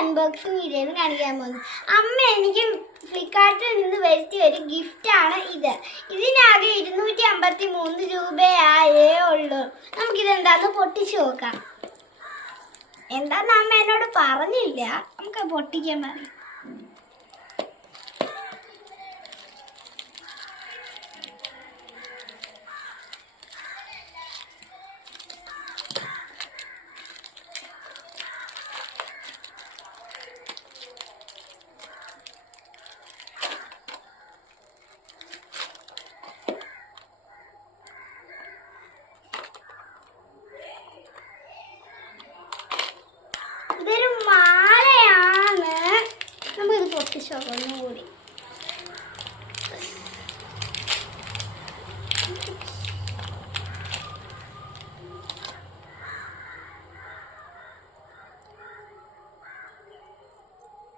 Unboxing video കാണിക്കാൻ പോകുന്നു. അമ്മ എനിക്ക് ഫ്ലിപ്കാർട്ടിൽ നിന്ന് വരുത്തിയ ഒരു ഗിഫ്റ്റാണ് ഇത്. ഇതിനാകെ 253 രൂപയായേ ഉള്ളൂ. നമുക്കിതെന്താന്ന് പൊട്ടിച്ചു നോക്കാം. എന്താന്ന് അമ്മ എന്നോട് പറഞ്ഞില്ല, നമുക്ക് പൊട്ടിക്കാൻ പറയും. ഇതൊരു മാലയാണ്. നമുക്കിത് പൊട്ടിച്ചു നോക്കാം ഒന്നുകൂടി.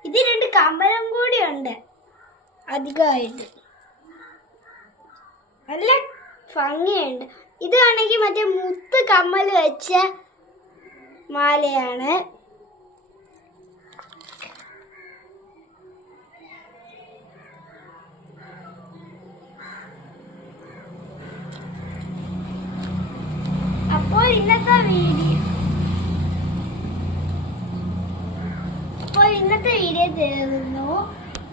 ഇത് 2 കമ്മലും കൂടി ഉണ്ട് അധികമായിട്ട്. നല്ല ഭംഗിയുണ്ട്. ഇതാണെങ്കിൽ മറ്റേ മുത്ത് കമ്മൽ വെച്ച മാലയാണ്. അപ്പോൾ ഇന്നത്തെ വീഡിയോ തീർന്നു.